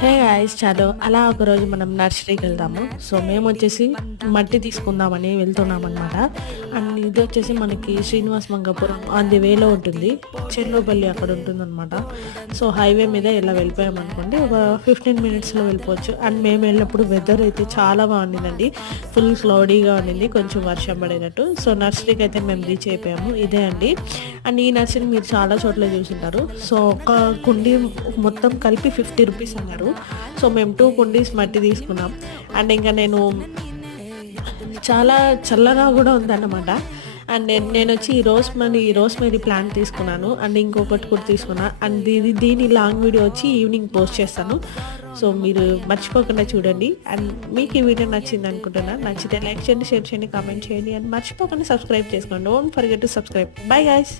Hey guys చాలు అలా ఒకరోజు మనం నర్సరీకి వెళ్దాము. సో మేము వచ్చేసి మట్టి తీసుకుందామని వెళ్తున్నాం అనమాట. అండ్ ఇది వచ్చేసి మనకి శ్రీనివాస్ మంగాపురం ఆన్ ది వేలో ఉంటుంది, చెర్లోపల్లి అక్కడ ఉంటుంది అనమాట. సో హైవే మీద ఇలా వెళ్ళిపోయాం అనుకోండి, ఒక 15 మినిట్స్లో వెళ్ళిపోవచ్చు. అండ్ మేము వెళ్ళినప్పుడు వెదర్ అయితే చాలా బాగుండిందండి, ఫుల్ క్లౌడీగా ఉండింది, కొంచెం వర్షం పడేటట్టు. సో నర్సరీకి అయితే మేము రీచ్ అయిపోయాము, ఇదే అండి. అండ్ ఈ నర్సరీ మీరు చాలా చోట్ల చూసింటారు. సో ఒక కుండీ మొత్తం కలిపి 50 రూపీస్ అన్నారు. సో మేము 2 కుండీస్ మట్టి తీసుకున్నాం. అండ్ ఇంకా నేను చాలా చల్లగా కూడా ఉందన్నమాట. అండ్ నేను వచ్చి ఈ రోస్మేరీ ప్లాంట్ తీసుకున్నాను. అండ్ ఇంకొకటి కూడా తీసుకున్నా. అండ్ దీని లాంగ్ వీడియో వచ్చి ఈవినింగ్ పోస్ట్ చేస్తాను. సో మీరు మర్చిపోకుండా చూడండి. అండ్ మీకు ఈ వీడియో నచ్చింది అనుకుంటున్నాను. నచ్చితే లైక్ చేయండి, షేర్ చేయండి, కామెంట్ చేయండి. అండ్ మర్చిపోకుండా సబ్స్క్రైబ్ చేసుకోండి. Don't forget to subscribe. Bye guys.